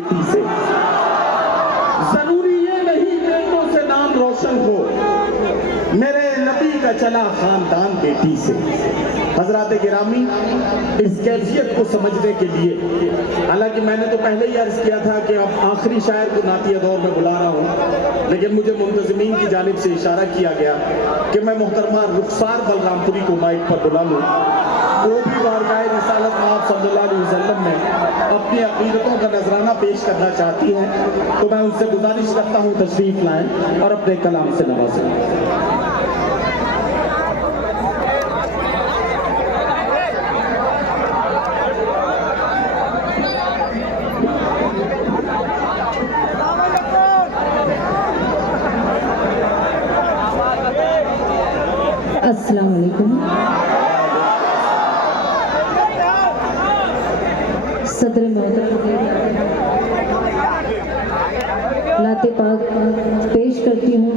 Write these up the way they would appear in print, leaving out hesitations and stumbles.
बेटी से। जरूरी ये नहीं बेटों से नाम रोशन हो, मेरे नबी का चला खानदान बेटी से। हजरात गिरामी, इस कैफियत को समझने के लिए, हालांकि मैंने तो पहले ही अर्ज किया था कि अब आखिरी शायर को नातिया दौर में बुला रहा हूँ, लेकिन मुझे मुंतज़मीन की जानिब से इशारा किया गया कि मैं मोहतरमा रुखसार बलरामपुरी को माइक पर बुला लूँ। वो भी वारगाह रिसालत आप सल्लल्लाहु अलैहि वसल्लम में अपनी अक़ीदतों का नजराना पेश करना चाहती हैं, तो मैं उनसे गुजारिश करता हूँ तशरीफ लाएं और अपने कलाम से नवाजें। अस्सलाम वालेकुम। सदर मोहतरम नाते पाक पेश करती हूँ।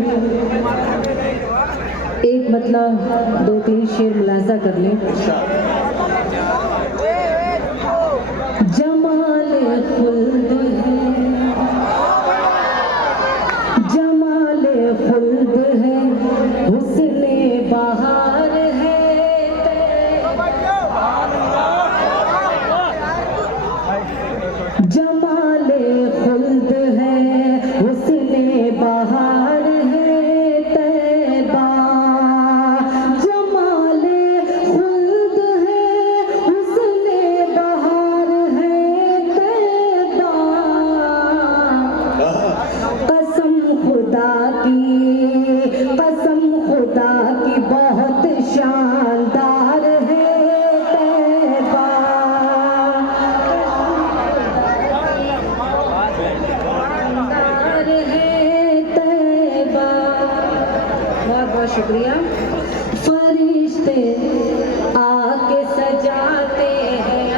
एक मतलब 2-3 शेर मुलाजा कर लें। जमाले खुल्द है, जमाले खुल्द है, हुस्ने बहार है, जमाले खुल्द है, हुस्ने बहार है तैबा, जमाले खुल्द है, हुस्ने बहार है तैबा, कसम खुदा की बहुत शानदार है तैबा, शानदार है तैबा। बहुत बहुत शुक्रिया। फरिश्ते आके सजाते हैं,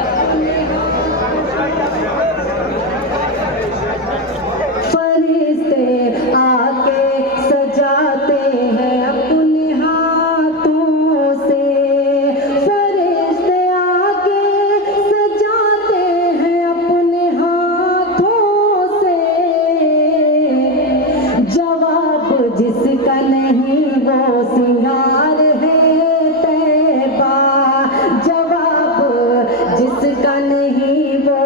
फरिश्ते आके सजाते हैं अपने हाथों से, फरिश्ते आके सजाते हैं अपने हाथों से, जवाब जिसका नहीं वो सिंगार है तैबा, जवाब जिसका नहीं वो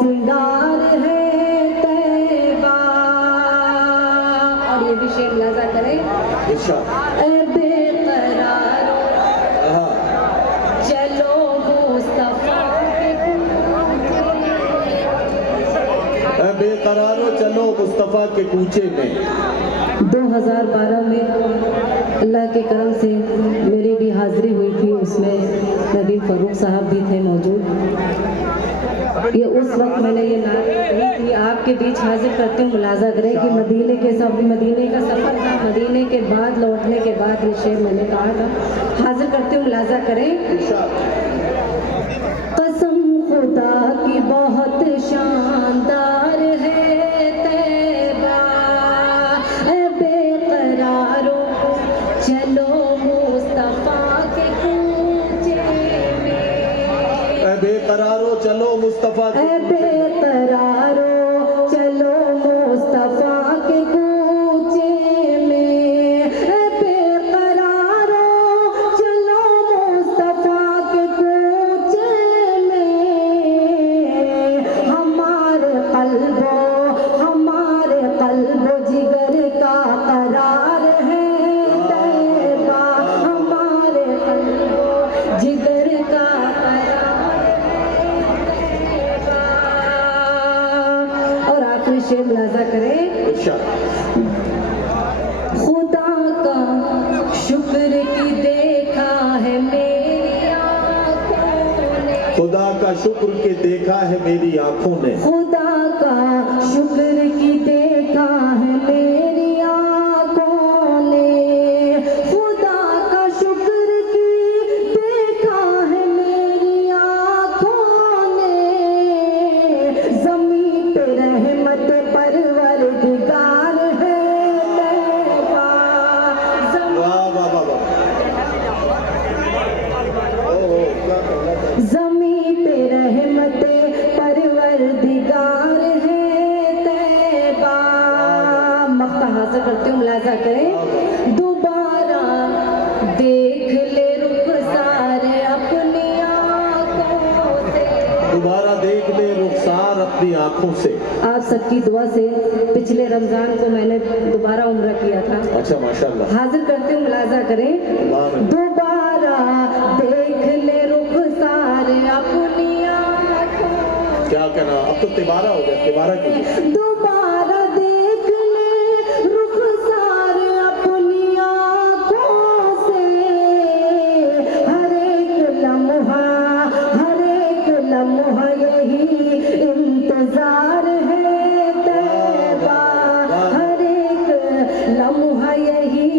सिंगार है तैबा। और ये भी शेर मुलाजा करें। ए बेकरारो चलो मुस्तफा के बेकरारो चलो मुस्तफ़ा के कूचे में। 2012 में अल्लाह के करम से मेरी भी हाजिरी हुई थी, उसमें नदीम फारूक साहब भी थे मौजूद। ये उस वक्त मैंने ये नात कही थी, आपके बीच हाजिर करते हुए मुलाजा करें कि मदीने का सफ़र था, मदीने के बाद लौटने के बाद ये शेर मैंने कहा था, हाजिर करते हुए मुलाजा करें। कसम खुदा की बहुत शानदार है तैबा, बेकरारो चलो मुस्तफा के कूचे में, बेकरारो चलो मुस्तफ़ा बेकरारो चलो मुस्तफा के कूचे में, बेकरारो चलो मुस्तफा के कूचे में, हमारे कल्बो जिगर का करार है तैबा, हमारे कल्बो जिगर का करार है तैबा। और आखिरी शेर मुलाजा करें। खुदा का शुक्र की देखा है मेरी आँखों ने, खुदा का शुक्र के देखा है मेरी आंखों ने, खुदा का शुक्र की देखा है मेरी आँखों ने, खुदा का शुक्र की देखा है मेरी आँखों ने, ज़मीन पे रहमत परवरदिगार है तैबा, ज़मीन पे रहमत परवरदिगार है आंखों से। आप सबकी दुआ से पिछले रमजान को मैंने दोबारा उम्रा किया था। अच्छा, माशाल्लाह। हाजिर करते हूँ, मुलाजा करें। दोबारा देख ले रुखसार अपनी आँखों। क्या कहना, अब तो तिबारा हो गया, तिबारा की। दोबारा देख ले रुखसार अपनी आँखों से, हर एक लम्हा यही इंतजार है तैबा, हर एक लम्हा यही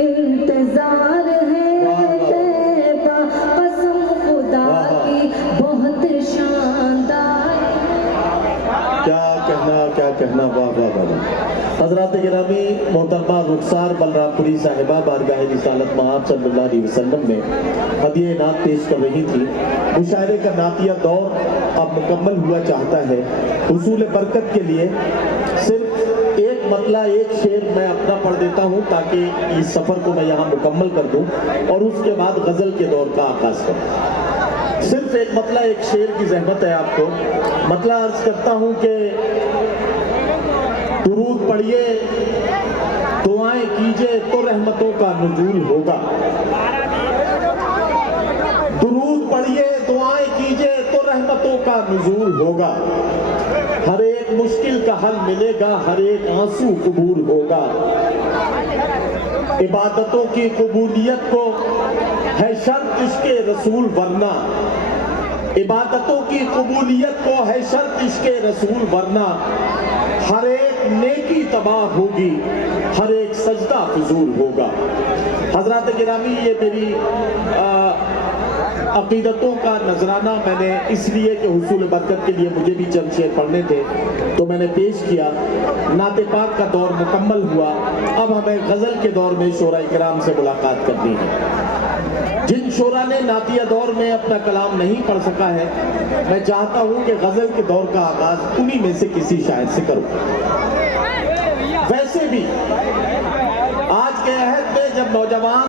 इंतजार है तैबा, कसम खुदा की बहुत शानदार। क्या कहना, वाह वाह वाह। हजरात गिरामी, मोहतरमा रुखसार बलरामपुरी साहिबा बारगाह रिसालत मआब सल्लल्लाहु अलैहि वसल्लम में हदिये नात पेश कर रही थी। मुशायरे का नातिया दौर अब मुकम्मल हुआ चाहता है। हुसूल बरकत के लिए सिर्फ एक मतला, एक शेर मैं अपना पढ़ देता हूँ ताकि इस सफ़र को मैं यहाँ मुकम्मल कर दूँ और उसके बाद गज़ल के दौर का आगाज़ करूँ। सिर्फ एक मतला, एक शेर की जहमत है आपको। मतला अर्ज करता हूँ कि दुरूद पढ़िए, दुआएं कीजिए तो रहमतों का नुज़ूल होगा। दुरूद पढ़िए, दुआएं कीजिए तो रहमतों का नुज़ूल होगा। हर एक मुश्किल का हल मिलेगा, हर एक आंसू कबूल होगा। इबादतों की कबूलियत को है शर्त इश्क़े रसूल, वरना इबादतों की कबूलियत को है शर्त इश्क़े रसूल, वरना हर एक नेकी तबाह होगी, हर एक सजदा फिजूल होगा। हजरात गिरामी, ये मेरी अकीदतों का नजराना मैंने इसलिए कि हुसूल बरकत के लिए मुझे भी चंद शेर पढ़ने थे तो मैंने पेश किया। नाते पाक का दौर मुकम्मल हुआ, अब हमें गज़ल के दौर में शोरा इकराम से मुलाकात करनी है। जिन शोरा ने नातिया दौर में अपना कलाम नहीं पढ़ सका है, मैं चाहता हूँ कि गज़ल के दौर का आगाज़ उन्हीं में से किसी शायर से करूँ। वैसे भी आज के अहद में जब नौजवान